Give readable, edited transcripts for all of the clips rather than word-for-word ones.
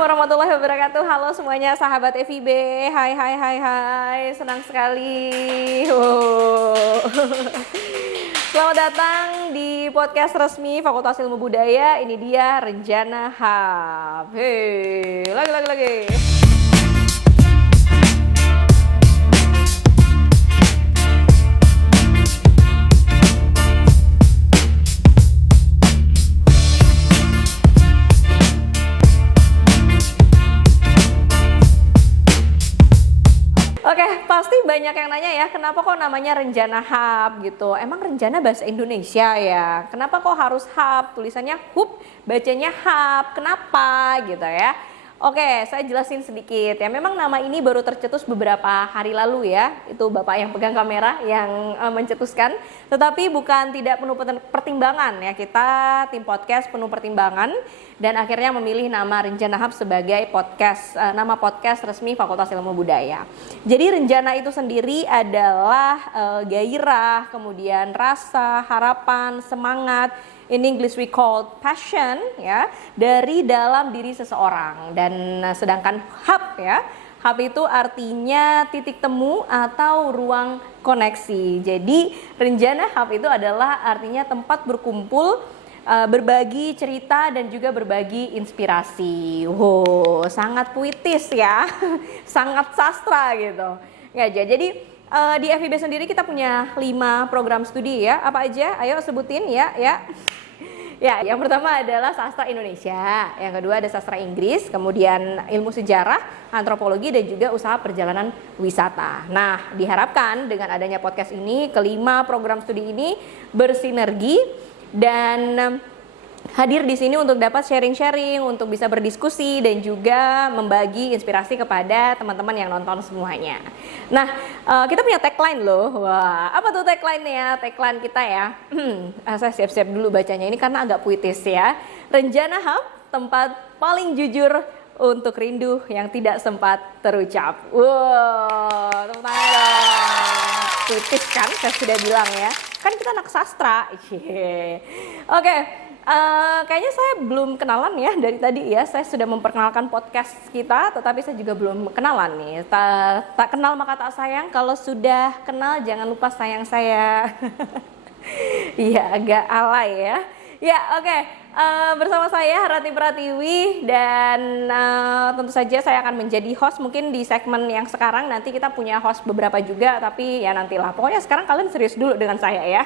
warahmatullahi wabarakatuh. Halo semuanya sahabat FIB. Hai. Senang sekali. Selamat datang di podcast resmi Fakultas Ilmu Budaya. Ini dia Renjana Hub. Lagi. Oke, pasti banyak yang nanya ya, kenapa kok namanya Renjana Hub gitu? Emang Renjana bahasa Indonesia ya? Kenapa kok harus Hub? Tulisannya hub, bacanya Hub. Kenapa gitu ya? Oke, saya jelasin sedikit ya. Memang nama ini baru tercetus beberapa hari lalu ya. Itu Bapak yang pegang kamera yang mencetuskan. Tetapi bukan tidak penuh pertimbangan ya. Kita tim podcast penuh pertimbangan dan akhirnya memilih nama Renjana Hub sebagai podcast, nama podcast resmi Fakultas Ilmu Budaya. Jadi Renjana itu sendiri adalah gairah, kemudian rasa, harapan, semangat. In English we call passion ya, dari dalam diri seseorang. Dan sedangkan hub ya, hub itu artinya titik temu atau ruang koneksi. Jadi Renjana Hub itu adalah artinya tempat berkumpul, berbagi cerita dan juga berbagi inspirasi. Sangat puitis ya, sangat sastra gitu. Jadi di FIB sendiri kita punya 5 program studi ya. Apa aja? Ayo sebutin ya. Ya, yang pertama adalah sastra Indonesia, yang kedua ada sastra Inggris, kemudian ilmu sejarah, antropologi dan juga usaha perjalanan wisata. Nah, diharapkan dengan adanya podcast ini, kelima program studi ini bersinergi dan hadir di sini untuk dapat sharing-sharing, untuk bisa berdiskusi dan juga membagi inspirasi kepada teman-teman yang nonton semuanya. Nah, kita punya tagline loh. Wah, apa tuh tagline-nya? Tagline kita ya. Saya siap-siap dulu bacanya ini karena agak puitis ya. Renjana Hub, tempat paling jujur untuk rindu yang tidak sempat terucap. Wow, tepuk tangan dong. Puitis kan? Saya sudah bilang ya. Kan kita anak sastra. Oke. Kayaknya saya belum kenalan ya dari tadi ya. Saya sudah memperkenalkan podcast kita, tetapi saya juga belum kenalan nih. Tak kenal maka tak sayang. Kalau sudah kenal jangan lupa sayang saya. Iya, agak alay ya. Ya, oke. Bersama saya Rati Pratiwi dan tentu saja saya akan menjadi host mungkin di segmen yang sekarang. Nanti kita punya host beberapa juga, tapi ya nantilah. Pokoknya sekarang kalian serius dulu dengan saya ya.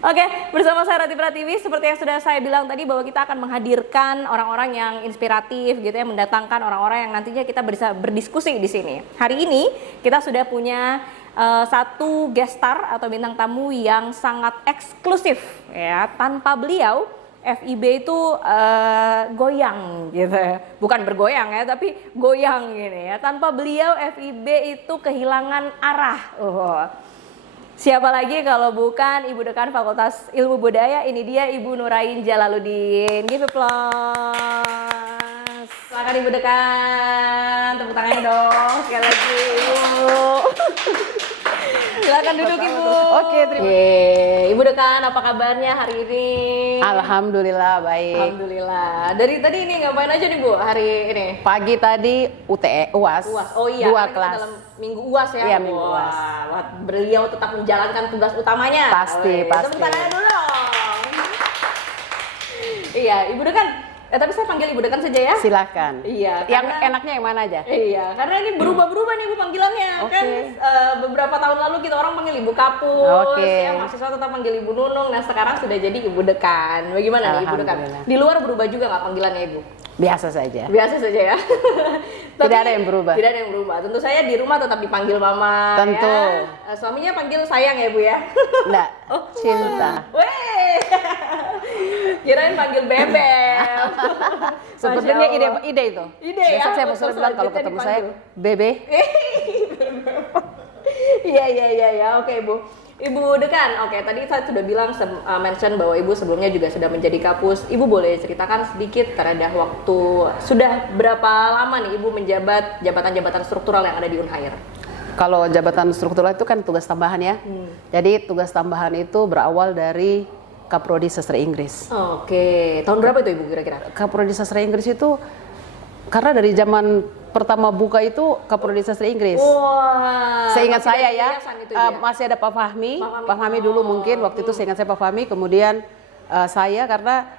Oke, bersama saya Rati Pratiwi, seperti yang sudah saya bilang tadi bahwa kita akan menghadirkan orang-orang yang inspiratif gitu ya, mendatangkan orang-orang yang nantinya kita bisa berdiskusi di sini. Hari ini kita sudah punya satu guest star atau bintang tamu yang sangat eksklusif ya. Tanpa beliau FIB itu goyang gitu ya. Bukan bergoyang ya, tapi goyang gini ya. Tanpa beliau FIB itu kehilangan arah. Siapa lagi kalau bukan Ibu Dekan Fakultas Ilmu Budaya, ini dia Ibu Nurain Jalaluddin. Give applause. Silakan Ibu Dekan, tepuk tangannya dong sekali lagi Ibu. Silakan duduk Ibu. Oke, terima kasih. Ibu Dekan, apa kabarnya hari ini? Alhamdulillah baik. Alhamdulillah. Dari tadi ini ngapain aja nih Bu hari ini? Pagi tadi UAS. Oh iya, 2 kelas. dalam minggu UAS ya. Iya, minggu UAS. Wah, beliau tetap menjalankan tugas utamanya. Pasti. Tepuk tangannya dulu dong. Iya, Ibu Dekan. Tapi saya panggil Ibu Dekan saja ya. Silakan. Iya. Yang enaknya yang mana aja? Iya, karena ini berubah-berubah nih Bu panggilannya. Oke. Kan beberapa tahun lalu kita orang panggil Ibu Kapus, Oke. ya mahasiswa tetap panggil Ibu Nunung. Nah sekarang sudah jadi Ibu Dekan. Bagaimana nih Ibu Dekan? Alhamdulillah. Di luar berubah juga nggak panggilannya Ibu? Biasa saja. Biasa saja ya. Tidak ada yang berubah. Tidak ada yang berubah. Tentu saya di rumah tetap dipanggil Mama. Tentu. Ya. Suaminya panggil sayang ya Bu ya. Enggak. Oh, Cinta. Weh. Kirain panggil Bebek. Sepertinya ide itu. Ide ya. Besok saya mau suruh bilang kalau ketemu saya, Bebe. Iya. Oke Bu. Ibu Dekan, oke tadi saya sudah bilang mention bahwa Ibu sebelumnya juga sudah menjadi kapus. Ibu boleh ceritakan sedikit terhadap waktu sudah berapa lama nih Ibu menjabat jabatan-jabatan struktural yang ada di Unhair? Kalau jabatan struktural itu kan tugas tambahan ya. Jadi tugas tambahan itu berawal dari Kaprodi Sastra Inggris. Oke, tahun berapa itu Ibu kira-kira? Kaprodi Sastra Inggris itu Karena dari zaman pertama buka itu Kaprodi Sastra Inggris. Wah. Seingat masih saya dari ya, yayasan itu ya? masih ada Pak Fahmi. Pak Fahmi. Pak Fahmi dulu mungkin waktu itu seingat saya Pak Fahmi. Kemudian saya karena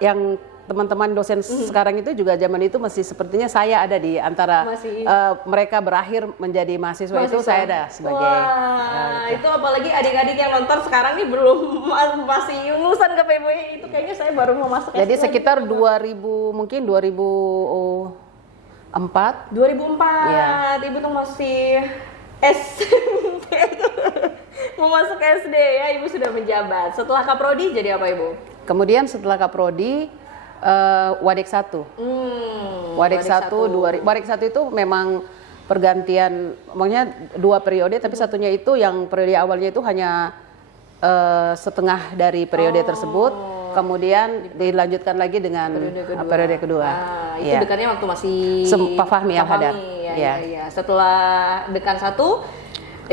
yang teman-teman dosen sekarang itu juga zaman itu masih sepertinya saya ada di antara mereka berakhir menjadi mahasiswa itu saya ada sebagai. Wah, itu apalagi adik-adik yang nonton sekarang nih belum masih lulusan KPBI itu kayaknya saya baru mau masuk. Jadi S2 sekitar gitu. 2000 mungkin 2004. 2004, Iya. Ibu tuh masih SMP mau masuk SD ya, Ibu sudah menjabat. Setelah Kaprodi jadi apa Ibu? Kemudian setelah Kaprodi Wadek 1. Wadek 1 itu memang pergantian, maksudnya 2 periode, tapi satunya itu yang periode awalnya itu hanya setengah dari periode tersebut, kemudian dilanjutkan lagi dengan periode kedua. Itu dekannya waktu masih Pak Fahmi yang hadar. Ya. Setelah dekan 1,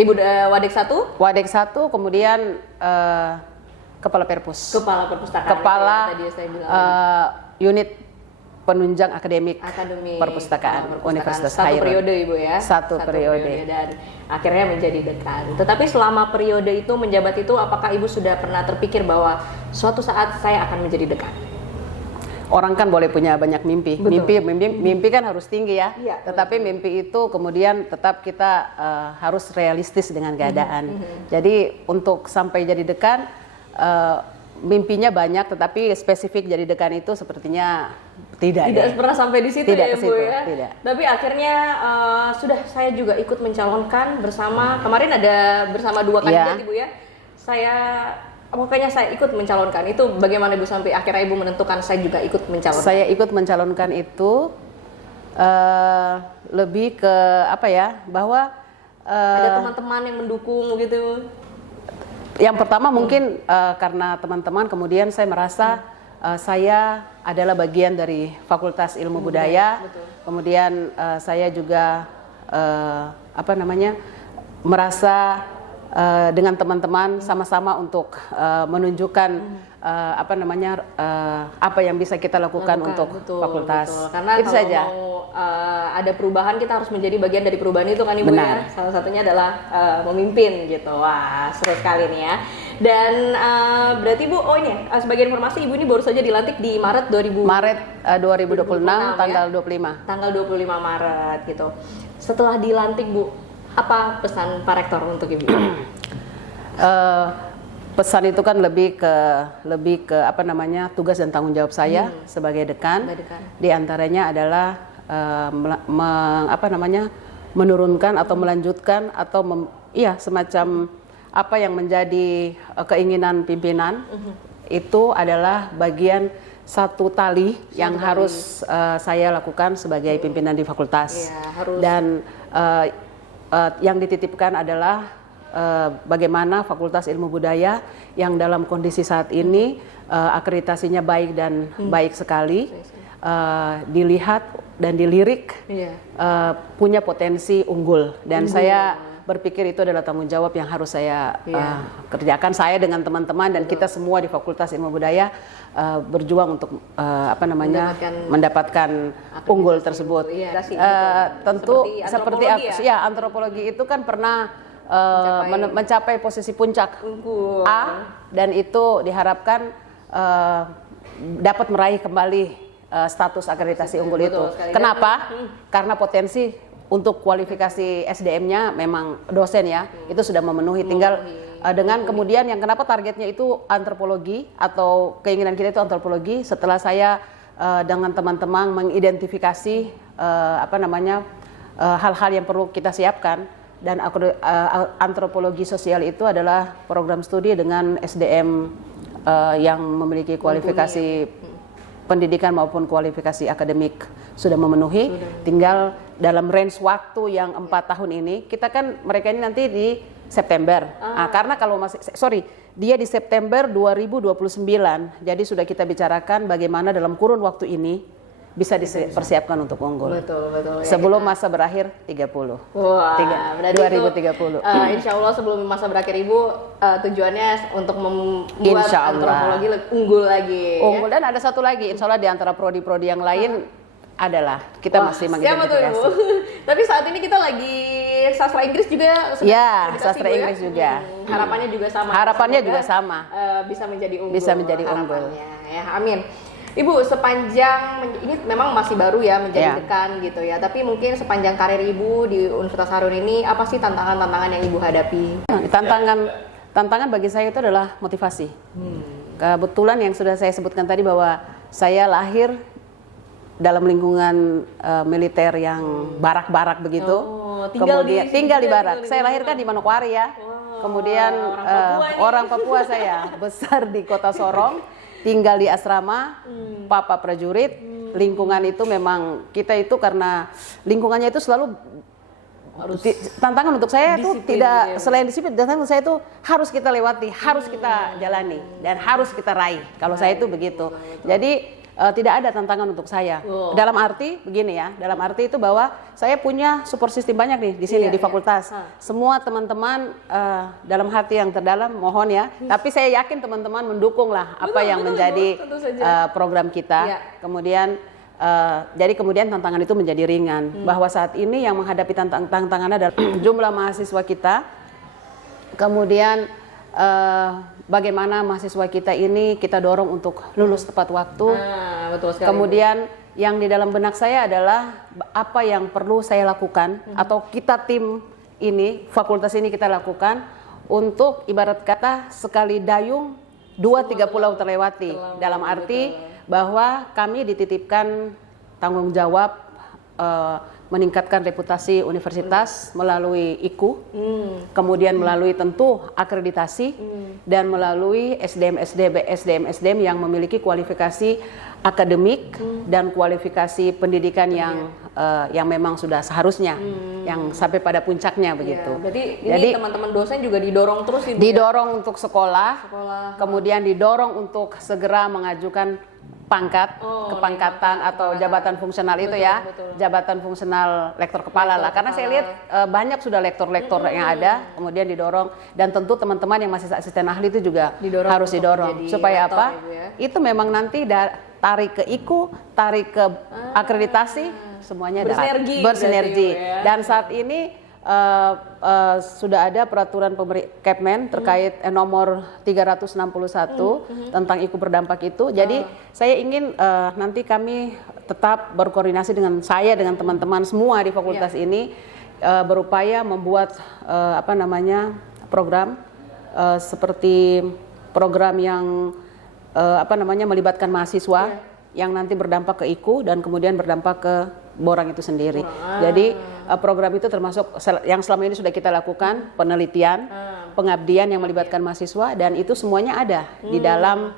Ibu Wadek 1? Wadek 1, kemudian Kepala Perpus. Kepala Perpustakaan. Kepala Tadi saya bilang unit penunjang akademik Akademik Perpustakaan Universitas Satu Khairul. periode Ibu ya. Satu periode. Dan akhirnya menjadi dekan. Tetapi selama periode itu menjabat itu, apakah Ibu sudah pernah terpikir bahwa suatu saat saya akan menjadi dekan? Orang kan boleh punya banyak mimpi. Betul. Mimpi kan harus tinggi ya. Iya, Tetapi mimpi itu kemudian tetap kita harus realistis dengan keadaan. Jadi untuk sampai jadi dekan, mimpinya banyak, tetapi spesifik jadi dekan itu sepertinya tidak pernah sampai di situ Tidak ya ke Ibu situ, ya. tidak. Tapi akhirnya sudah saya juga ikut mencalonkan bersama, kemarin ada bersama 2 kandidat Ibu ya. Pokoknya saya ikut mencalonkan. Itu bagaimana Ibu sampai akhirnya Ibu menentukan saya juga ikut mencalonkan? Saya ikut mencalonkan itu lebih ke apa ya, bahwa ada teman-teman yang mendukung gitu. yang pertama mungkin karena teman-teman, kemudian saya merasa saya adalah bagian dari Fakultas Ilmu Budaya. Kemudian saya juga merasa dengan teman-teman sama-sama untuk menunjukkan apa yang bisa kita lakukan untuk fakultas. Betul. Karena itu kalau saja. mau ada perubahan, kita harus menjadi bagian dari perubahan itu kan Ibu. Benar. Ya. Salah satunya adalah memimpin gitu. Wah, seru sekali nih ya. Dan berarti Ibu, sebagai informasi, Ibu ini baru saja dilantik di Maret 2026 tanggal 25. Tanggal 25 Maret gitu. Setelah dilantik Bu, apa pesan Pak Rektor untuk Ibu? Pesan itu kan lebih ke tugas dan tanggung jawab saya sebagai dekan. Di antaranya adalah menurunkan atau melanjutkan atau semacam apa yang menjadi keinginan pimpinan itu adalah bagian satu tali yang harus saya lakukan sebagai pimpinan di fakultas. Dan yang dititipkan adalah bagaimana Fakultas Ilmu Budaya yang dalam kondisi saat ini akreditasinya baik dan baik sekali, dilihat dan dilirik, punya potensi unggul, dan saya berpikir itu adalah tanggung jawab yang harus saya kerjakan, saya dengan teman-teman dan kita semua di Fakultas Ilmu Budaya berjuang untuk mendapatkan unggul tersebut. Tentu seperti antropologi itu kan pernah mencapai posisi puncak A, dan itu diharapkan dapat meraih kembali status akreditasi unggul itu. Kenapa? Karena potensi untuk kualifikasi SDM-nya memang dosen ya, itu sudah memenuhi. Tinggal dengan kemudian yang kenapa targetnya itu antropologi atau keinginan kita itu antropologi. Setelah saya dengan teman-teman mengidentifikasi hal-hal yang perlu kita siapkan, dan antropologi sosial itu adalah program studi dengan SDM yang memiliki kualifikasi pendidikan maupun kualifikasi akademik sudah memenuhi. Tinggal dalam range waktu yang 4 tahun ini, kita kan mereka ini nanti di September. Karena kalau dia di September 2029. Jadi sudah kita bicarakan bagaimana dalam kurun waktu ini bisa dipersiapkan untuk unggul. Betul, betul. Ya, sebelum masa berakhir 30. Wah, berarti 2030. Insya Allah sebelum masa berakhir Ibu tujuannya untuk membuat Insya Allah. antropologi unggul lagi. Unggul dan ada satu lagi, insya Allah di antara prodi-prodi yang lain adalah kita masih siapa tuh Ibu? mengidentifikasi. Tapi saat ini kita lagi sastra Inggris juga sedang Ya, edukasi, sastra Bu, ya? Inggris juga. Harapannya juga sama. Harapannya Semoga, juga sama. Bisa menjadi unggul. Bisa menjadi unggul. harapannya, ya, amin. Ibu, sepanjang ini memang masih baru ya menjadi Ya. dekan gitu ya. Tapi mungkin sepanjang karir Ibu di Universitas Harun ini apa sih tantangan-tantangan yang Ibu hadapi? Tantangan bagi saya itu adalah motivasi. Kebetulan yang sudah saya sebutkan tadi bahwa saya lahir dalam lingkungan militer yang barak-barak begitu. Tinggal Tinggal di di barak. Saya lahir kan di Manokwari ya. Kemudian orang Papua saya besar di Kota Sorong, tinggal di asrama, papa prajurit. Lingkungan itu memang kita itu karena lingkungannya itu selalu tantangan untuk saya itu tidak selain disiplin, tantangan untuk saya itu harus kita lewati, harus kita jalani dan harus kita raih. Kalau saya itu begitu. Jadi tidak ada tantangan untuk saya. Dalam arti begini ya, dalam arti itu bahwa saya punya support system banyak nih di sini di fakultas. Semua teman-teman dalam hati yang terdalam mohon ya. Tapi saya yakin teman-teman mendukung lah apa yang menjadi program kita. Kemudian jadi kemudian tantangan itu menjadi ringan. Bahwa saat ini yang menghadapi tantangan adalah jumlah mahasiswa kita. Kemudian bagaimana mahasiswa kita ini kita dorong untuk lulus tepat waktu. Betul sekali. Kemudian yang di dalam benak saya adalah apa yang perlu saya lakukan atau kita tim ini, fakultas ini kita lakukan untuk ibarat kata sekali dayung 2-3 pulau terlewati. Dalam arti bahwa kami dititipkan tanggung jawab meningkatkan reputasi universitas melalui IKU, kemudian melalui tentu akreditasi dan melalui SDM yang memiliki kualifikasi akademik dan kualifikasi pendidikan yang memang sudah seharusnya, yang sampai pada puncaknya begitu. Berarti Jadi ini teman-teman dosen juga didorong terus Ibu, didorong untuk sekolah, kemudian didorong untuk segera mengajukan pangkat, kepangkatan atau jabatan fungsional itu ya, jabatan fungsional lektor kepala lah. Karena saya lihat banyak sudah lektor-lektor yang ada, kemudian didorong dan tentu teman-teman yang masih asisten ahli itu juga harus didorong supaya apa? Itu memang nanti tarik ke IKU, tarik ke akreditasi, semuanya bersinergi. Dan saat ini sudah ada peraturan Kepmen terkait nomor 361 tentang IKU berdampak itu. Jadi saya ingin nanti kami tetap berkoordinasi dengan teman-teman semua di fakultas ini berupaya membuat program seperti program yang melibatkan mahasiswa yang nanti berdampak ke IKU dan kemudian berdampak ke borang itu sendiri. Jadi program itu termasuk yang selama ini sudah kita lakukan, penelitian, pengabdian yang melibatkan mahasiswa, dan itu semuanya ada di dalam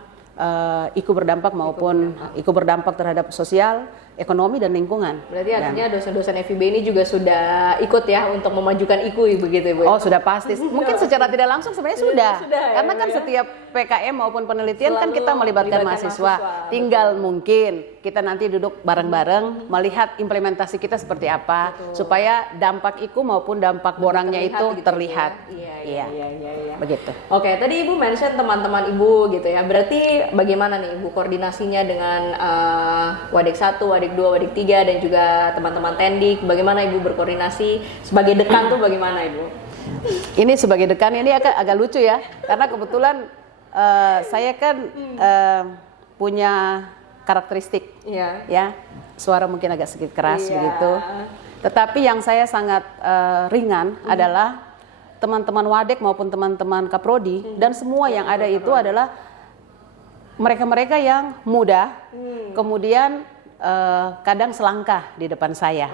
IKU berdampak maupun IKU berdampak terhadap sosial, ekonomi dan lingkungan. Berarti artinya dosen-dosen FIB ini juga sudah ikut ya untuk memajukan IKU begitu Ibu? Oh sudah pasti. Mungkin secara tidak langsung sebenarnya sudah. Karena kan setiap PKM maupun penelitian kan kita melibatkan mahasiswa. Tinggal mungkin kita nanti duduk bareng-bareng melihat implementasi kita seperti apa supaya dampak IKU maupun dampak borangnya itu terlihat. Iya. Begitu. Oke, tadi Ibu mention teman-teman Ibu gitu ya. Berarti bagaimana nih Ibu koordinasinya dengan Wadik 1, Wadik 2, Wadik 3 dan juga teman-teman Tendik? Bagaimana Ibu berkoordinasi sebagai dekan tuh bagaimana Ibu? Ini sebagai dekan ini agak lucu ya. Karena kebetulan saya kan punya karakteristik ya. Suara mungkin agak sedikit keras begitu. Tetapi yang saya sangat ringan adalah teman-teman Wadek maupun teman-teman Kaprodi dan semua yang ada itu adalah mereka-mereka yang muda, kemudian kadang selangkah di depan saya.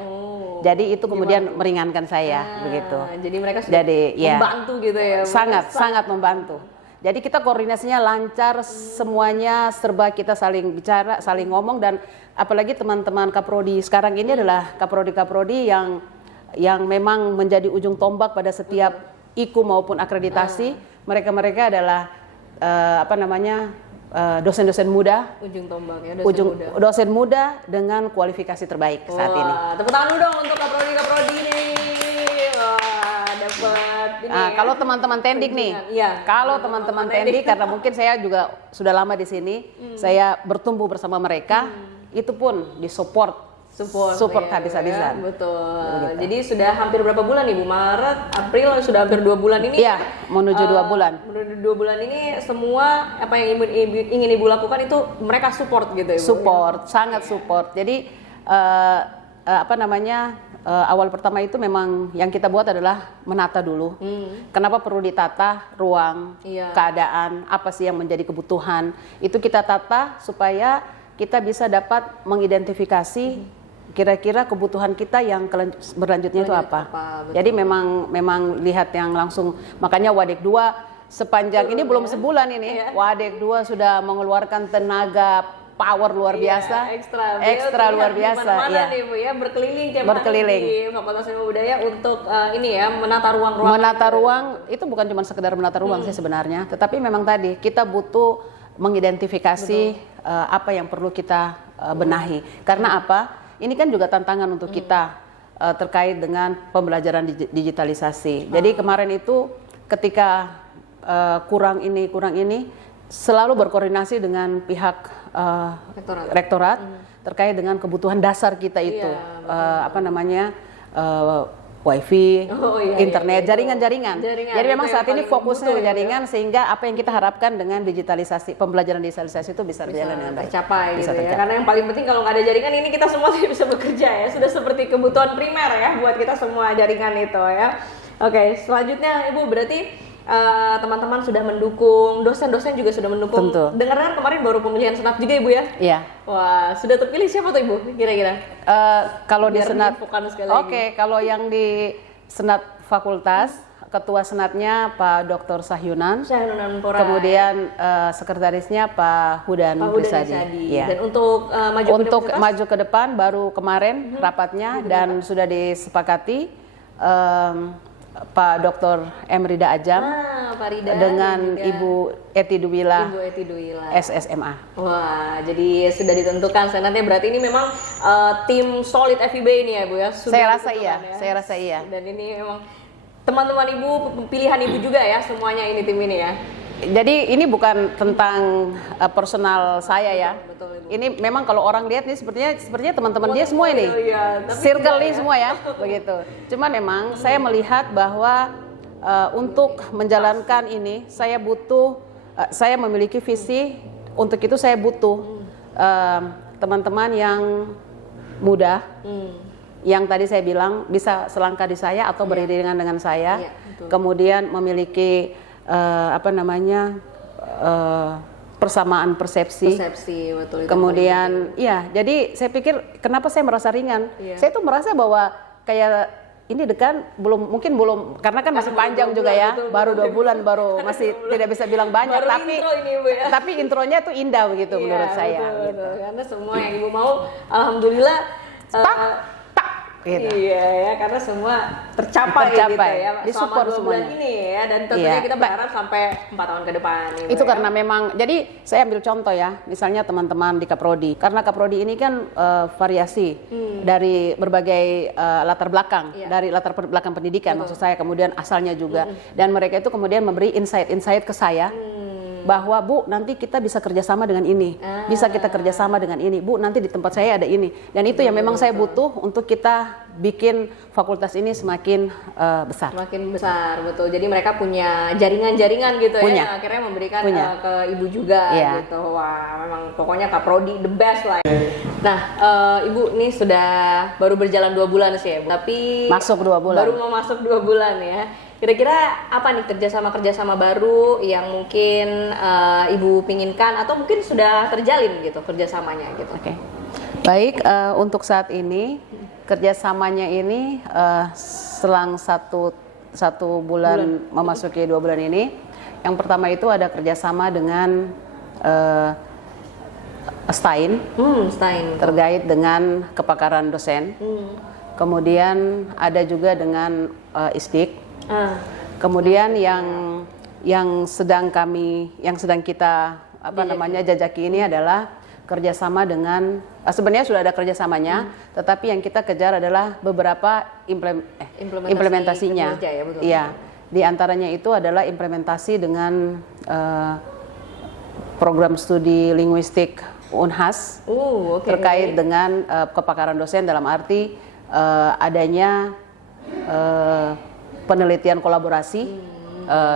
Jadi itu kemudian meringankan saya begitu. Jadi mereka sudah membantu gitu ya. Sangat membantu. Jadi kita koordinasinya lancar, semuanya serba kita saling bicara, saling ngomong, dan apalagi teman-teman Kaprodi sekarang ini adalah Kaprodi yang memang menjadi ujung tombak pada setiap IKU maupun akreditasi. Mereka adalah dosen-dosen muda, Ujung tombak ya, dosen muda. dosen muda dengan kualifikasi terbaik saat ini. Wah, tepuk tangan dulu dong untuk Kaprodi nih. Wah, dapat ini. Kalau teman-teman tendik nih, Iya. kalau teman-teman tendik karena mungkin saya juga sudah lama di sini, saya bertumbuh bersama mereka, itu pun disupport support ya, habis-habisan. ya, betul. Begitu. Jadi sudah hampir berapa bulan Ibu? Maret, April, sudah hampir 2 bulan ini. Iya, menuju 2 bulan. Menuju 2 bulan ini semua apa yang ingin Ibu lakukan itu mereka support gitu ya, Bu? Support, sangat support. Jadi awal pertama itu memang yang kita buat adalah menata dulu. Kenapa perlu ditata ruang, Iya. keadaan, apa sih yang menjadi kebutuhan. Itu kita tata supaya kita bisa dapat mengidentifikasi kira-kira kebutuhan kita yang berlanjutnya itu apa. Betul. Jadi memang lihat yang langsung, makanya Wadek 2 sepanjang ini belum sebulan ini, Wadek 2 sudah mengeluarkan tenaga power luar biasa, ekstra luar biasa, ya. Nih, Bu, ya, berkeliling tiap berkeliling hari di Fakultas Ilmu Budaya untuk ini ya, menata ruang-ruang. Menata ruang itu bukan cuma sekedar menata ruang sih sebenarnya, tetapi memang tadi kita butuh mengidentifikasi apa yang perlu kita benahi. Karena apa? Ini kan juga tantangan untuk kita terkait dengan pembelajaran digitalisasi. Jadi kemarin itu ketika kurang ini selalu berkoordinasi dengan pihak rektorat terkait dengan kebutuhan dasar kita itu, wifi, internet, jaringan-jaringan. Jadi memang saat ini fokusnya ke jaringan sehingga apa yang kita harapkan dengan digitalisasi, pembelajaran digitalisasi itu bisa berjalan dengan baik. Tercapai gitu ya. Karena yang paling penting kalau nggak ada jaringan ini kita semua tidak bisa bekerja ya. Sudah seperti kebutuhan primer ya buat kita semua jaringan itu ya. Oke, selanjutnya Ibu berarti teman-teman sudah mendukung, dosen-dosen juga sudah mendukung. Tentu. Dengar kemarin baru pemilihan senat juga Ibu ya? Iya. Wah, sudah terpilih siapa tuh Ibu kira-kira? Kalau di senat, kalau yang di senat fakultas, ketua senatnya Pak Dr. Sahyunan Pora. Kemudian sekretarisnya Pak Hudan Prisadi. Ya. Dan untuk maju ke depan baru kemarin rapatnya dan sudah disepakati Pak Dr. Emrida Ajam Pak Rida, dengan Ibu Eti Duwila SSMA. Wah, jadi sudah ditentukan senatnya, berarti ini memang tim solid FIB ini ya Bu ya? Saya rasa iya. Dan ini memang teman-teman Ibu, pilihan Ibu juga ya semuanya ini tim ini ya? Jadi ini bukan tentang personal saya ya. Betul, Ibu. Ini memang kalau orang lihat nih sepertinya teman-teman dia semua ini. Circle ini semua ya, begitu. Cuman memang saya melihat bahwa untuk menjalankan ini saya memiliki visi, untuk itu saya butuh teman-teman yang muda. Yang tadi saya bilang bisa selangkah di saya atau beriringan dengan saya. Kemudian memiliki persamaan persepsi, betul. Kemudian, ya, jadi saya pikir kenapa saya merasa ringan? Saya tuh merasa bahwa kayak ini dekan belum karena kan masih panjang juga ya, baru 2 bulan baru masih tidak bisa bilang banyak, tapi intronya tuh indah begitu menurut saya. Betul. Karena semua yang Ibu mau, alhamdulillah. Gitu. Iya ya, karena semua tercapai gitu ya disupport selama 2 bulan ini ya, dan tentunya kita berharap sampai 4 tahun ke depan. Itu karena memang, jadi saya ambil contoh ya, misalnya teman-teman di Kaprodi, karena Kaprodi ini kan variasi dari berbagai latar belakang, dari latar belakang pendidikan maksud saya, kemudian asalnya juga, dan mereka itu kemudian memberi insight ke saya. Bahwa Bu, nanti kita bisa kerjasama dengan ini, bisa kita kerjasama dengan ini, Bu, nanti di tempat saya ada ini, dan itu yang memang saya butuh untuk kita bikin fakultas ini semakin besar. Semakin besar, betul. Jadi mereka punya jaringan-jaringan gitu ya, yang akhirnya memberikan ke Ibu juga gitu. Wah, memang pokoknya Kaprodi the best lah. Nah, Ibu nih sudah baru berjalan 2 bulan sih ya, Bu. Tapi masuk 2 bulan. Baru mau masuk 2 bulan ya. Kira-kira apa nih kerjasama baru yang mungkin Ibu pinginkan atau mungkin sudah terjalin gitu kerjasamanya gitu? Oke. Baik, untuk saat ini kerjasamanya ini selang satu bulan memasuki 2 bulan ini. Yang pertama itu ada kerjasama dengan STAIN, terkait dengan kepakaran dosen. Kemudian ada juga dengan ISDIK. Kemudian yang sedang kita Jajaki ini adalah kerjasama dengan sebenarnya sudah ada kerjasamanya, tetapi yang kita kejar adalah beberapa implementasinya. Kerja, ya, betul. Iya, di antaranya itu adalah implementasi dengan program studi linguistik Unhas terkait dengan kepakaran dosen dalam arti adanya penelitian kolaborasi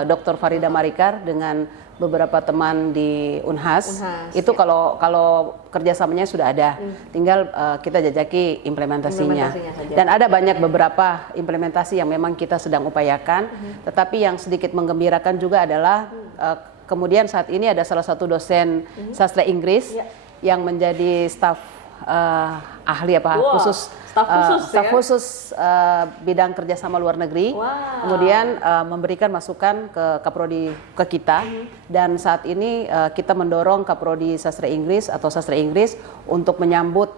Dr. Farida Marikar dengan beberapa teman di Unhas. Itu kalau kerjasamanya sudah ada, tinggal kita jajaki implementasinya. Dan ada banyak beberapa implementasi yang memang kita sedang upayakan, tetapi yang sedikit menggembirakan juga adalah kemudian saat ini ada salah satu dosen sastra Inggris yang menjadi staf ahli khusus khusus bidang kerjasama luar negeri, kemudian memberikan masukan ke Kaprodi ke kita, dan saat ini kita mendorong Kaprodi Sastra Inggris atau Sastra Inggris untuk menyambut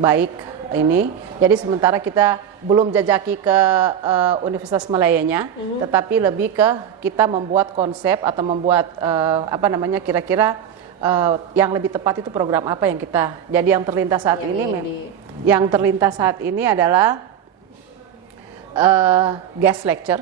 baik ini. Jadi sementara kita belum jajaki ke Universitas Malayanya, tetapi lebih ke kita membuat konsep atau membuat kira-kira yang lebih tepat itu program apa yang kita. Jadi yang terlintas saat ini adalah guest lecture.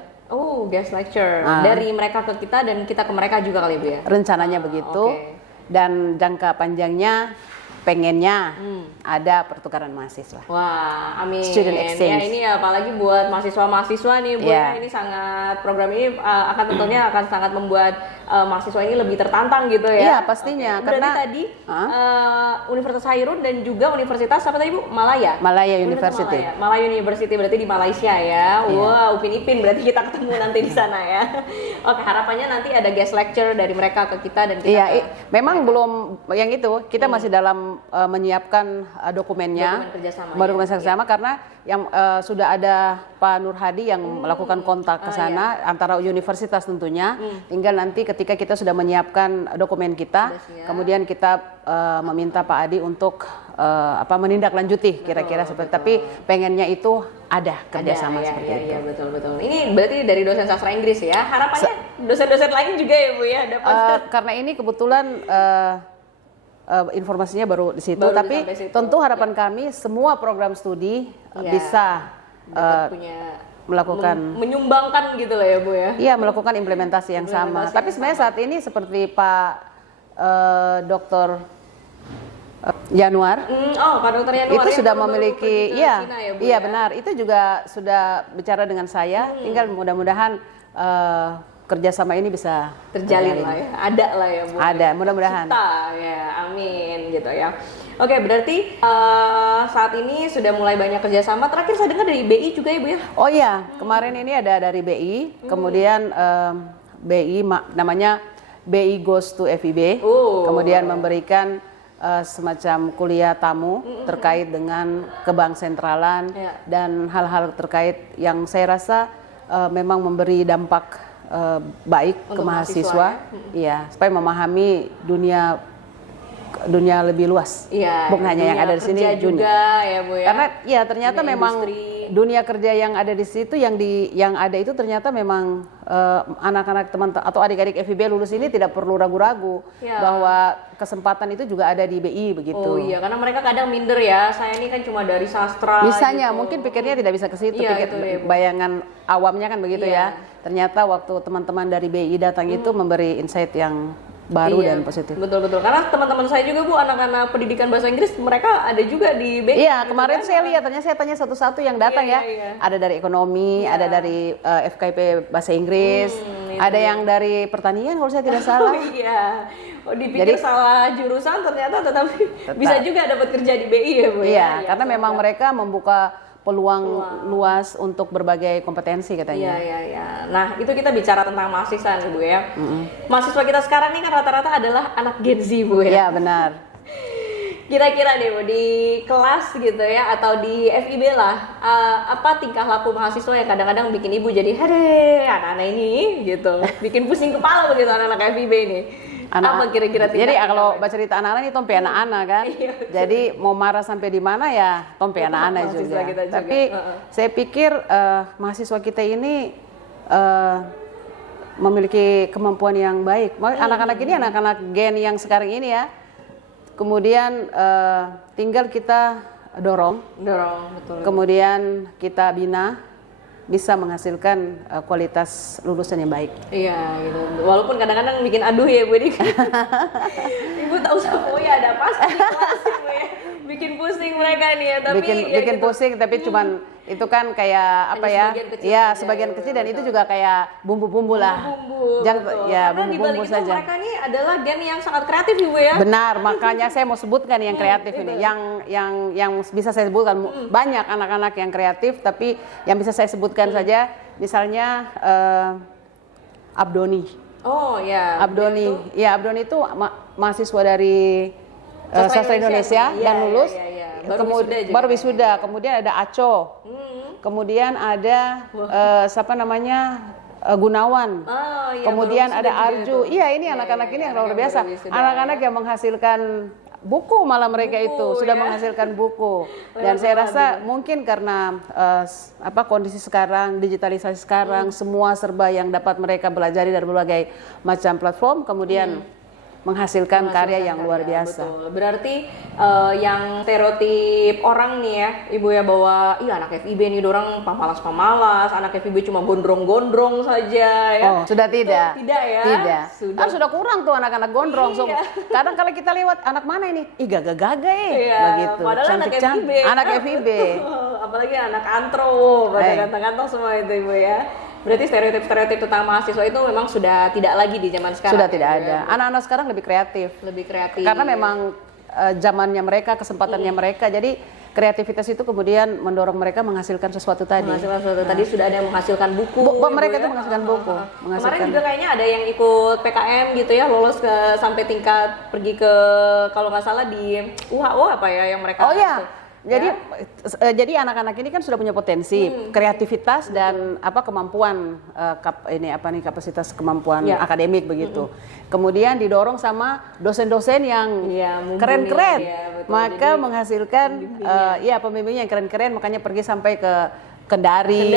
Guest lecture dari mereka ke kita dan kita ke mereka juga kali, Bu ya. Rencananya begitu. Dan jangka panjangnya pengennya ada pertukaran mahasiswa. Wah, amin. Student exchange. Ya ini apalagi buat mahasiswa-mahasiswa nih, Bu. Ini sangat program ini tentunya akan sangat membuat mahasiswa ini lebih tertantang gitu ya. Iya, pastinya. Karena tadi Universitas Hairun dan juga Universitas apa tadi, Bu? Malaya University. Malaya University berarti di Malaysia ya. Wah, Upin Ipin berarti kita ketemu nanti di sana ya. Oke, harapannya nanti ada guest lecture dari mereka ke kita dan kita. Iya, memang belum yang itu. Kita masih dalam menyiapkan dokumennya, dokumen kerjasama karena yang sudah ada Pak Nur Hadi yang melakukan kontak ke sana antara universitas tentunya. Tinggal nanti ketika kita sudah menyiapkan dokumen kita, kemudian kita meminta Pak Adi untuk menindaklanjuti kira-kira seperti. Tapi pengennya itu ada kerjasama seperti itu. Iya, betul. Ini berarti dari dosen sastra Inggris ya. Harapannya dosen-dosen lain juga ya, Bu ya, dapat. Karena ini kebetulan informasinya baru di situ, tapi tentu harapan kami semua program studi bisa melakukan menyumbangkan gitu lah ya, Bu ya. Iya, melakukan implementasi yang sama. Tapi sebenarnya saat ini seperti Pak Dr. Januar. Pak Dr. Januar itu sudah memiliki, Cina ya, Bu, iya benar. Itu juga sudah bicara dengan saya. Tinggal mudah-mudahan kerjasama ini bisa terjalin lah ya, ada lah ya, Bu. Ada, mudah-mudahan. Ya, amin gitu ya. Oke, berarti saat ini sudah mulai banyak kerjasama. Terakhir saya dengar dari BI juga ya, Bu ya? Oh iya, kemarin ini ada dari BI, kemudian BI namanya BI Goes to FIB, kemudian memberikan semacam kuliah tamu terkait dengan kebang sentralan dan hal-hal terkait yang saya rasa memang memberi dampak baik untuk ke mahasiswa, ya, supaya memahami dunia lebih luas, bukan hanya yang ada di sini, juga ya, Bu ya. Karena ya ternyata dunia memang industri. Dunia kerja yang ada di situ, yang ada itu ternyata memang anak-anak teman atau adik-adik FIB lulus ini tidak perlu ragu-ragu bahwa kesempatan itu juga ada di BI begitu. Oh iya, karena mereka kadang minder ya, saya ini kan cuma dari sastra. Misalnya gitu. Mungkin pikirnya tidak bisa ke situ, bayangan awamnya kan begitu ya. Ternyata waktu teman-teman dari BI datang itu memberi insight yang baru dan positif. Betul. Karena teman-teman saya juga, Bu, anak-anak pendidikan bahasa Inggris, mereka ada juga di BI. Iya, kemarin saya lihat, saya tanya satu-satu yang datang Ada dari ekonomi, ada dari FKIP bahasa Inggris, ada yang dari pertanian kalau saya tidak salah. Dipikir salah jurusan, ternyata tetapi bisa juga dapat kerja di BI ya, Bu. Iya, karena memang mereka membuka peluang luas untuk berbagai kompetensi katanya. Iya. Nah, itu kita bicara tentang mahasiswa nih, Bu ya. Mahasiswa kita sekarang ini kan rata-rata adalah anak Gen Z, Bu ya. Iya, benar. Kira-kira deh, Bu, di kelas gitu ya, atau di FIB lah, apa tingkah laku mahasiswa yang kadang-kadang bikin ibu jadi, anak-anak ini gitu, bikin pusing kepala begitu anak-anak FIB ini. Apa kira-kira Jadi kalau baca cerita anak-anak ini tompe anak-anak kan. Jadi mau marah sampai di mana ya tompe anak-anak juga. Tapi saya pikir mahasiswa kita ini memiliki kemampuan yang baik. Anak-anak ini anak-anak gen yang sekarang ini ya. Kemudian tinggal kita dorong, betul. kemudian kita bina, bisa menghasilkan kualitas lulusan yang baik. Iya gitu. Walaupun kadang-kadang bikin aduh ya Bu ini. Ibu tak usah pokoknya ada pasti di kelas Ibu ya. Bikin pusing mereka nih ya, tapi bikin gitu. pusing, tapi cuman itu kan kayak apa ya? Sebagian kecil Ya, saja, sebagian ya, kecil, dan betul. itu juga kayak bumbu-bumbu lah. Bumbu. Jangan Betul. ya Karena bumbu-bumbu dibalik itu saja. mereka ini adalah gen yang sangat kreatif Ibu ya. Benar, makanya saya mau sebutkan yang kreatif ini. Yang bisa saya sebutkan banyak anak-anak yang kreatif, tapi yang bisa saya sebutkan saja misalnya Abdoni. Oh ya. Abdoni. Ya, Abdoni itu mahasiswa dari Sastra Indonesia Iya, dan lulus. iya. Baru wisuda. Kemudian ada Aco. Kemudian ada siapa namanya? Gunawan. Oh, iya, Kemudian baru ada wisuda Arju. juga itu. Iya, ini anak-anak ini yang luar biasa. Anak-anak yang menghasilkan buku, malah mereka itu sudah menghasilkan buku. Dan saya rasa mungkin karena kondisi sekarang, digitalisasi sekarang, semua serba yang dapat mereka pelajari dari berbagai macam platform, kemudian menghasilkan karya yang luar biasa. Betul. Berarti yang stereotip orang nih ya, Ibu ya, bahwa iya anak FIB nih dorang pamalas-pamalas, anak FIB cuma gondrong-gondrong saja ya. Oh, sudah tidak. Itu tidak ya? Tidak. Sudah kurang tuh anak-anak gondrong. So, Iya. kadang kalau kita lewat, anak mana ini? Ih, gagah-gagah Iya, begitu. padahal anak Cantik-cantik. FIB. Anak FIB. Apalagi anak antro, pada ganteng-ganteng semua itu Ibu ya. Berarti stereotip-stereotip tentang mahasiswa itu memang sudah tidak lagi di zaman sekarang. Sudah tidak ya, ada. Anak-anak sekarang lebih kreatif. Lebih kreatif. Karena memang zamannya mereka, kesempatannya mereka. Jadi kreativitas itu kemudian mendorong mereka menghasilkan sesuatu tadi. Menghasilkan sesuatu tadi sudah ada yang menghasilkan buku. Mereka Ibu itu menghasilkan buku. Kemarin juga kayaknya ada yang ikut PKM gitu ya, lolos ke sampai tingkat pergi ke kalau nggak salah di UHO apa ya yang mereka. Oh ya. Jadi anak-anak ini kan sudah punya potensi, kreativitas dan kemampuan kapasitas kemampuan akademik begitu. Kemudian didorong sama dosen-dosen yang keren-keren, maka jadi, menghasilkan pembimbingnya yang keren-keren, makanya pergi sampai ke Kendari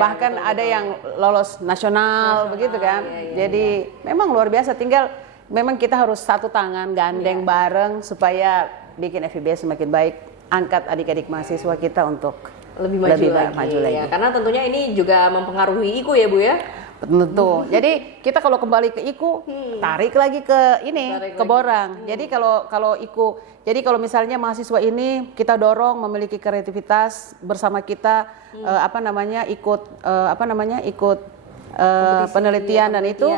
bahkan betul, ada yang lolos nasional begitu kan. Jadi memang luar biasa, tinggal memang kita harus satu tangan gandeng bareng supaya bikin FIB semakin baik. Angkat adik-adik mahasiswa kita untuk lebih maju lagi. Ya, karena tentunya ini juga mempengaruhi IKU ya Bu ya. Tentu. Jadi kita kalau kembali ke IKU, tarik lagi ke Borang. Jadi kalau IKU, jadi kalau misalnya mahasiswa ini kita dorong memiliki kreativitas bersama kita, ikut penelitian dan itu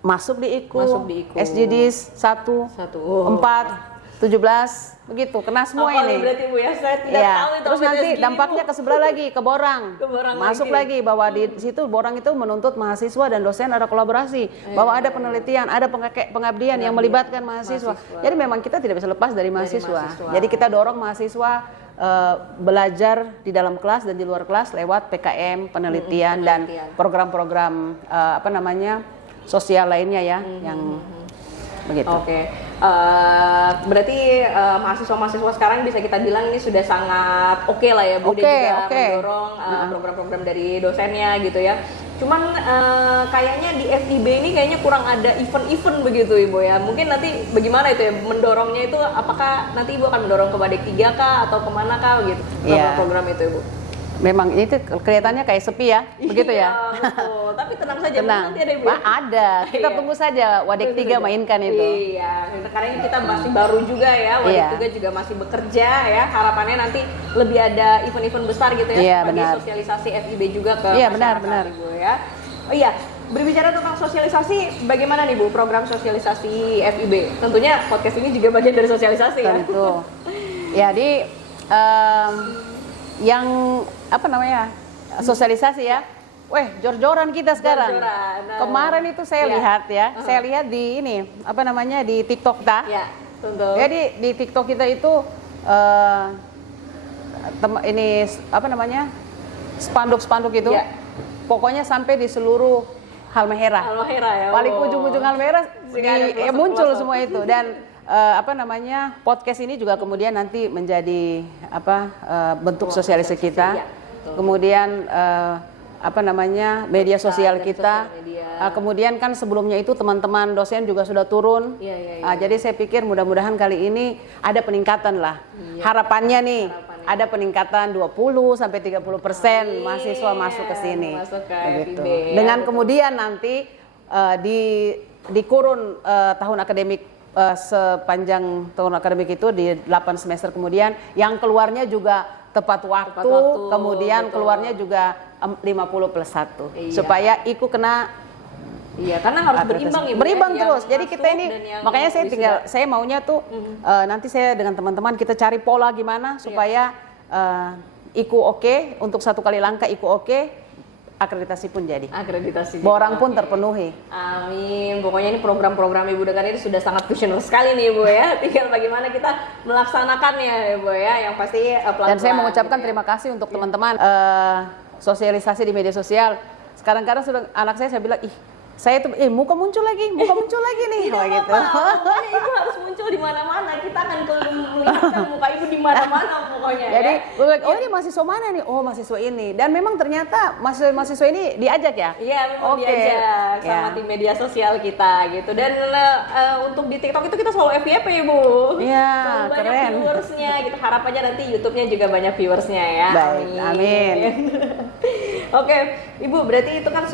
masuk di IKU. SGDs 1, 4, 17 begitu, kena semua ini. Berarti Bu ya, saya tidak tahu itu. Terus nanti dampaknya ke sebelah lagi, ke Borang. Masuk lagi bahwa di situ Borang itu menuntut mahasiswa dan dosen ada kolaborasi, bahwa ada penelitian, ada pengabdian yang melibatkan mahasiswa. Jadi memang kita tidak bisa lepas dari mahasiswa. Jadi kita dorong mahasiswa belajar di dalam kelas dan di luar kelas lewat PKM, penelitian dan program-program sosial lainnya ya, yang begitu. Oke. Berarti mahasiswa-mahasiswa sekarang bisa kita bilang ini sudah sangat oke lah ya Bu, dan juga mendorong program-program dari dosennya gitu ya. Cuman kayaknya di FIB ini kayaknya kurang ada event-event begitu Ibu ya. Mungkin nanti bagaimana itu ya mendorongnya itu, apakah nanti Ibu akan mendorong ke Badik 3 kah atau kemana kah gitu program-program itu Ibu? Memang itu kelihatannya kayak sepi ya, begitu ya. Betul. Tapi tenang saja, nanti ada Ibu. Ada. Kita tunggu saja Wadik 3 mainkan itu. Iya, karena kita masih baru juga ya, Wadik 3 juga masih bekerja ya. Harapannya nanti lebih ada event-event besar gitu ya, sebagai sosialisasi FIB juga ke masyarakat Ibu ya. Oh iya, berbicara tentang sosialisasi, bagaimana nih Bu program sosialisasi FIB? Tentunya podcast ini juga bagian dari sosialisasi ya. Tentu. Ya, yang sosialisasi ya. Jor-joran kita sekarang. Kemarin itu saya lihat ya, saya lihat di di TikTok Ya, tentu. Jadi di TikTok kita itu spanduk-spanduk itu, pokoknya sampai di seluruh Halmahera. Ya. Paling ujung-ujung Halmahera muncul semua itu. Dan podcast ini juga kemudian nanti menjadi bentuk sosialisasi kita. Kemudian media sosial kita Kemudian kan sebelumnya itu teman-teman dosen juga sudah turun. Jadi saya pikir mudah-mudahan kali ini ada peningkatan lah. Harapannya nih ada peningkatan 20 sampai 30% mahasiswa masuk ke sini. Begitu. Dengan kemudian nanti di kurun tahun akademik sepanjang tahun akademik itu di 8 semester kemudian yang keluarnya juga tepat waktu, kemudian keluarnya juga 50+1 supaya IKU kena. Iya, karena harus berimbang ya. Berimbang terus. Jadi kita ini makanya saya maunya tuh nanti saya dengan teman-teman kita cari pola gimana supaya IKU oke, untuk satu kali langkah IKU oke, akreditasi pun jadi. Borang pun terpenuhi. Amin. Pokoknya ini program-program Ibu Dekan ini sudah sangat visioner sekali nih Ibu ya. Tinggal bagaimana kita melaksanakannya Ibu ya. Yang pasti pelan-pelan. Dan saya mengucapkan terima kasih untuk teman-teman sosialisasi di media sosial. Kadang-kadang sudah anak saya bilang, saya tuh muka muncul lagi nih. Tidak gitu. apa-apa. Ibu harus muncul di mana-mana. Kita akan melihatkan muka Ibu di mana-mana pokoknya. Jadi, gue bilang, ini mahasiswa mana nih? Oh, mahasiswa ini. Dan memang ternyata mahasiswa ini diajak ya? Iya, memang diajak sama tim media sosial kita gitu. Dan untuk di TikTok itu kita selalu FYP Ibu. Iya, selalu keren. banyak viewersnya gitu. Harapannya nanti YouTube-nya juga banyak viewersnya ya. Baik, amin. Oke, Ibu, berarti itu kan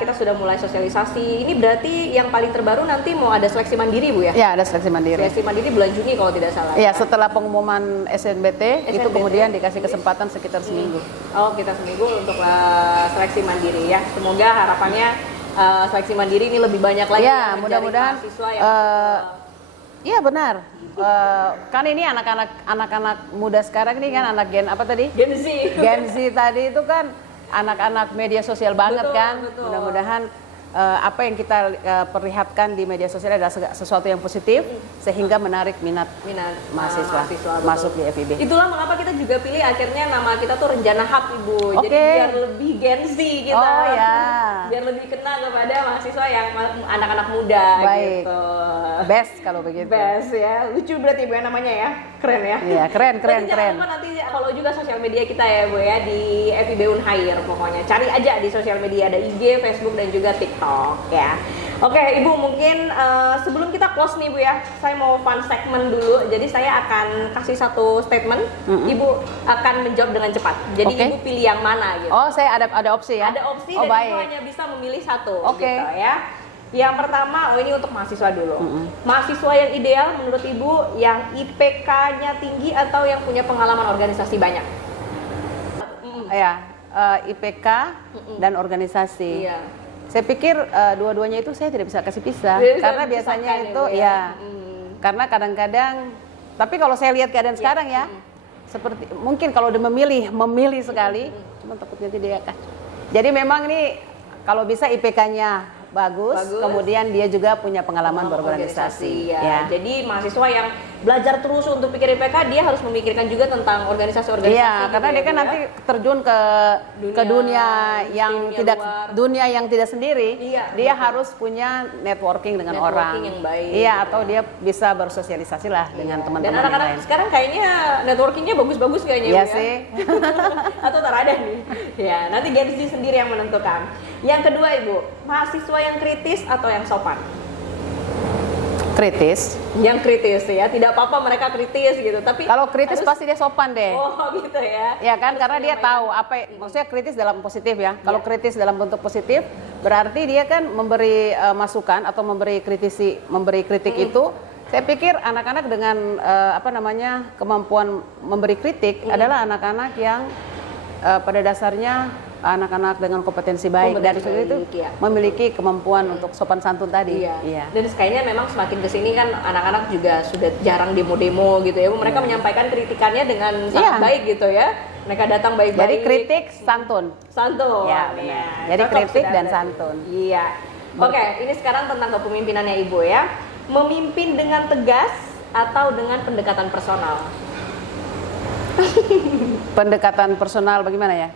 kita sudah mulai sosialisasi. Ini berarti yang paling terbaru nanti mau ada seleksi mandiri, Bu ya? Ya, ada seleksi mandiri. Seleksi mandiri bulan Juni kalau tidak salah. Iya, setelah pengumuman SNBT, itu kemudian dikasih kesempatan sekitar seminggu. Oh, kita seminggu untuk seleksi mandiri ya. Semoga harapannya seleksi mandiri ini lebih banyak lagi. Ya, mudah-mudahan. Iya benar. Kan ini anak-anak muda sekarang ini kan anak Gen apa tadi? Gen Z. Gen Z tadi itu kan anak-anak media sosial banget kan. Mudah-mudahan apa yang kita perlihatkan di media sosial adalah sesuatu yang positif sehingga menarik minat mahasiswa masuk di FIB. Itulah mengapa kita juga pilih akhirnya nama kita tuh Renjana Hub Ibu. Jadi biar lebih Gen Z kita. Oh ya. Biar lebih kena kepada mahasiswa yang anak-anak muda. Baik. Gitu. Best kalau begitu. Best ya. Lucu berarti Ibu ya namanya ya. Keren ya. Iya, keren. Jangan lupa nanti follow juga sosial media kita ya Bu ya di FIB Unhair pokoknya. Cari aja di sosial media ada IG, Facebook dan juga TikTok ya. Oke Ibu, mungkin sebelum kita close nih Bu ya, saya mau fun segment dulu. Jadi saya akan kasih satu statement, Ibu akan menjawab dengan cepat. Jadi Ibu pilih yang mana gitu. Oh, saya ada opsi ya? Ada opsi dan Ibu hanya bisa memilih satu gitu ya. Yang pertama, ini untuk mahasiswa dulu. Mahasiswa yang ideal menurut Ibu yang IPK-nya tinggi atau yang punya pengalaman organisasi banyak? Ya, IPK dan organisasi. Iya. Saya pikir dua-duanya itu saya tidak bisa kasih pisah karena biasanya itu karena kadang-kadang, tapi kalau saya lihat keadaan sekarang ya, seperti mungkin kalau udah memilih sekali, cuma takutnya dia kan. Jadi memang nih kalau bisa IPK-nya bagus, kemudian dia juga punya pengalaman berorganisasi. Ya. Jadi mahasiswa yang belajar terus untuk pikir IPK, dia harus memikirkan juga tentang organisasi-organisasi. Iya, karena dia kan nanti terjun ke dunia yang tidak sendiri. Dia harus punya networking dengan orang. Yang baik. Iya, atau dia bisa bersosialisasi lah dengan teman-teman yang lain. Dan anak-anak sekarang kayaknya networkingnya bagus-bagus kayaknya. Iya sih. Atau tak ada nih. Ya, nanti Gen Z sendiri yang menentukan. Yang kedua Ibu, mahasiswa yang kritis atau yang sopan? Kritis. Yang kritis ya, tidak apa-apa mereka kritis gitu. Tapi kalau kritis pasti dia sopan deh. Oh gitu ya. Ya kan, karena dia tahu apa, maksudnya kritis dalam positif ya. Kalau kritis dalam bentuk positif, berarti dia kan memberi masukan atau memberi kritik itu. Saya pikir anak-anak dengan kemampuan memberi kritik adalah anak-anak yang pada dasarnya anak-anak dengan kompetensi baik dan itu memiliki kemampuan untuk sopan santun tadi. Iya. Dan kayaknya memang semakin kesini kan anak-anak juga sudah jarang demo-demo gitu ya. Mereka menyampaikan kritikannya dengan sangat baik gitu ya. Mereka datang baik-baik. Jadi kritik santun. Santun. Ya, benar. Jadi kritik dan santun. Iya. Oke, ini sekarang tentang kepemimpinannya Ibu ya. Memimpin dengan tegas atau dengan pendekatan personal? Pendekatan personal bagaimana ya?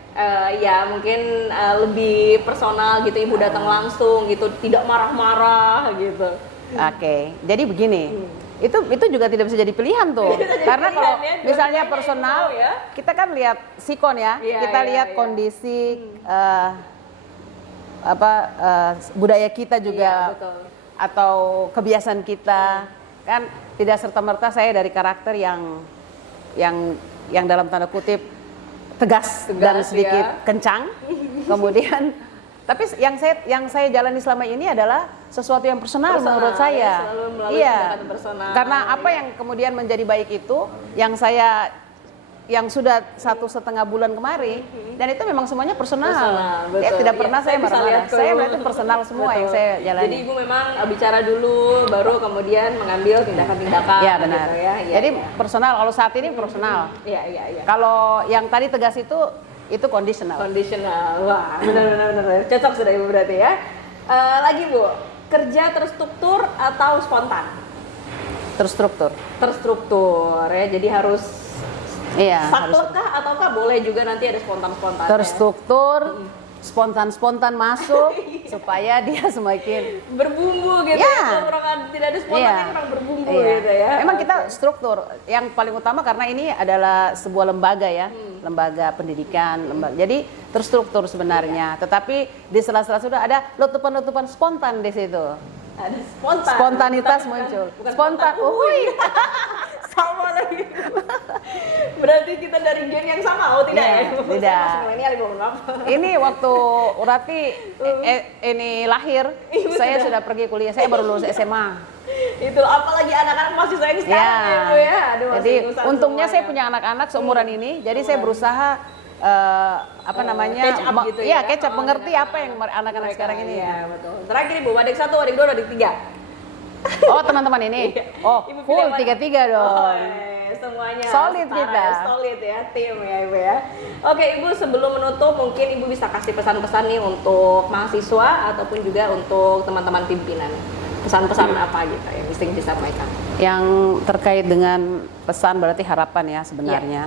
Ya mungkin lebih personal gitu, Ibu datang langsung gitu, tidak marah-marah gitu. Oke, jadi begini, itu juga tidak bisa jadi pilihan tuh, karena kalau misalnya personal, kita kan lihat sikon ya, kita lihat kondisi budaya kita juga, Iya, betul. atau kebiasaan kita. Kan tidak serta-merta saya dari karakter yang dalam tanda kutip tegas dan sedikit ya. kencang. Kemudian tapi yang saya jalani selama ini adalah sesuatu yang personal menurut Ya, saya. selalu melalui Iya. pendekatan personal. Karena apa yang kemudian menjadi baik itu yang sudah 1,5 bulan kemari, dan itu memang semuanya personal. Betul. Ya, tidak Iya, pernah saya saya bisa marah-marah. lihat tuh. Saya melihat itu personal semua yang Betul. saya jalani. Jadi ibu memang bicara dulu, baru kemudian mengambil tindakan-tindakan. Ya benar. Gitu ya. Iya, Jadi iya. personal. Kalau saat ini personal. Iya. Kalau yang tadi tegas itu kondisional. Kondisional. Wah, benar. Cocok sudah ibu berarti ya. Lagi bu, kerja terstruktur atau spontan? Terstruktur. Terstruktur ya. Jadi harus Iya. saklek kah ataukah boleh juga nanti ada spontan-spontan? Terstruktur, spontan masuk supaya dia semakin Berbumbu gitu Ya. ya. Kalau kurang tidak ada spontannya kurang berbumbu gitu ya. Memang kita struktur yang paling utama karena ini adalah sebuah lembaga ya, lembaga pendidikan, jadi terstruktur sebenarnya. Tetapi di sela-sela sudah ada letupan-letupan spontan di situ. Ada spontan. Spontanitas Bukan- muncul. bukan Spontan. Uhuy. Sama lagi. Berarti kita dari gen yang sama, oh tidak Iya, ya? tidak. Saya masih milenial, ibu, mohon maaf. Ini waktu Urati ini lahir, saya sudah pergi kuliah. Saya baru lulus SMA. Itu apalagi anak-anak masih sayang sekarang ya, Bu ya. Aduh, masih Jadi ingusan untungnya saya semuanya. punya anak-anak seumuran ini, jadi saya berusaha catch up gitu ya. Catch up, Oh, mengerti dengan apa yang anak-anak mereka, sekarang ini. Iya, betul. Terakhir Ibu, Wadik 1, Wadik 2, Wadik 3. Oh teman-teman ini, oh Ibu pilih full mana? 3-3 Oh, dong. semuanya Solid setara, kita. solid ya, tim ya Ibu ya. Oke Ibu, sebelum menutup mungkin Ibu bisa kasih pesan-pesan nih untuk mahasiswa ataupun juga untuk teman-teman pimpinan. Pesan-pesan apa gitu yang mesti disampaikan? Yang terkait dengan pesan berarti harapan ya sebenarnya.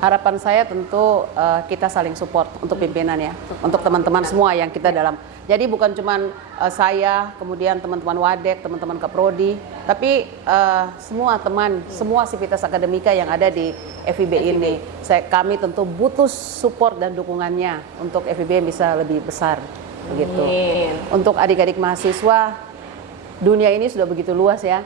Harapan saya tentu kita saling support untuk pimpinan ya, untuk teman-teman semua yang kita dalam. Jadi bukan cuman saya, kemudian teman-teman Wadek, teman-teman Kaprodi, tapi semua teman, semua sivitas akademika yang ada di FIB ini. Kami tentu butuh support dan dukungannya untuk FIB yang bisa lebih besar begitu. Amin. Untuk adik-adik mahasiswa, dunia ini sudah begitu luas ya.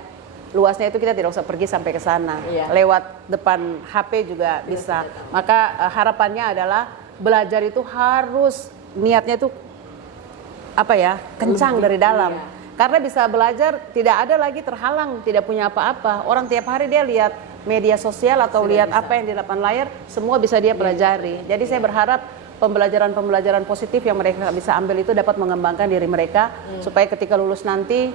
Luasnya itu kita tidak usah pergi sampai ke sana. Iya. Lewat depan HP juga bisa. Maka harapannya adalah belajar itu harus niatnya itu kencang dari dalam. Iya. Karena bisa belajar tidak ada lagi terhalang, tidak punya apa-apa. Orang tiap hari dia lihat media sosial atau lihat apa yang di depan layar, semua bisa dia pelajari. Jadi saya berharap pembelajaran positif yang mereka bisa ambil itu dapat mengembangkan diri mereka supaya ketika lulus nanti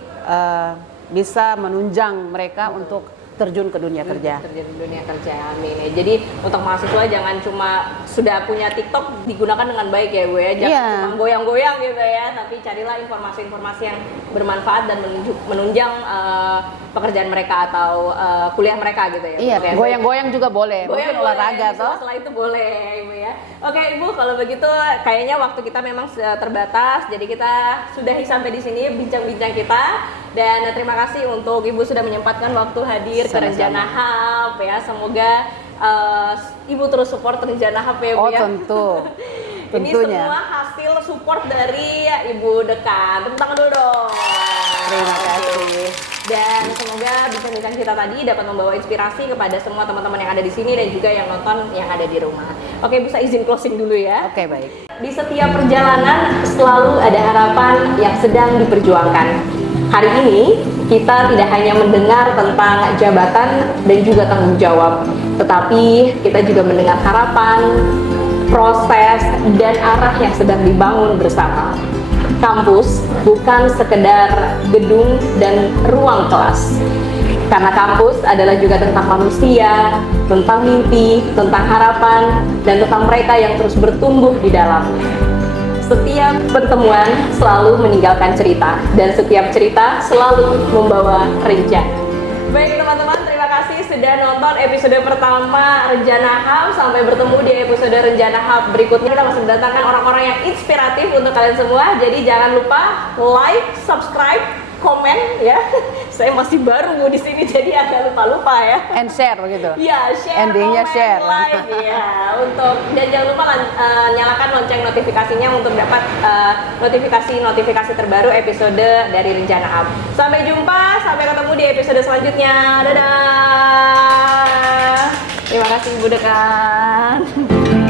bisa menunjang mereka untuk terjun ke dunia kerja. Terjun di dunia kerja, amin ya. Jadi untuk mahasiswa jangan cuma sudah punya TikTok digunakan dengan baik ya Bu ya. Jangan Iya. cuma goyang-goyang gitu ya, tapi carilah informasi-informasi yang bermanfaat dan menunjang pekerjaan mereka atau kuliah mereka gitu ya. Iya, Bu, ya. goyang-goyang juga boleh. Goyang Mungkin olahraga boleh, toh. setelah itu boleh Ibu ya. Oke Ibu, kalau begitu kayaknya waktu kita memang terbatas, jadi kita sudahi sampai di sini bincang-bincang kita. Dan terima kasih untuk Ibu sudah menyempatkan waktu hadir ke Sama-sama. Rencana Hub ya. Semoga Ibu terus support Rencana Hub ya Bu Oh ya. tentu, Ini tentunya. semua hasil support dari Ibu Dekan. Tepuk tangan dulu dong. Terima kasih. Dan semoga bincang-bincang kita tadi dapat membawa inspirasi kepada semua teman-teman yang ada di sini dan juga yang nonton yang ada di rumah. Oke, Bu, saya izin closing dulu ya. Oke, baik. Di setiap perjalanan selalu ada harapan yang sedang diperjuangkan. Hari ini kita tidak hanya mendengar tentang jabatan dan juga tanggung jawab, tetapi kita juga mendengar harapan, proses, dan arah yang sedang dibangun bersama. Kampus bukan sekedar gedung dan ruang kelas. Karena kampus adalah juga tentang manusia, tentang mimpi, tentang harapan, dan tentang mereka yang terus bertumbuh di dalamnya. Setiap pertemuan selalu meninggalkan cerita, dan setiap cerita selalu membawa rencana. Baik teman-teman, terima kasih sudah nonton episode pertama Rencana Hub. Sampai bertemu di episode Rencana Hub berikutnya. Kita masih mendatangkan orang-orang yang inspiratif untuk kalian semua. Jadi jangan lupa like, subscribe, komen, komen ya. Saya masih baru di sini jadi agak lupa-lupa ya. And share gitu. Ya, share, Endingnya komen, share. like ya. Dan jangan lupa nyalakan lonceng notifikasinya untuk dapat notifikasi terbaru episode dari Rencana Hub. Sampai jumpa, sampai ketemu di episode selanjutnya. Dadah. Terima kasih Ibu Dekan.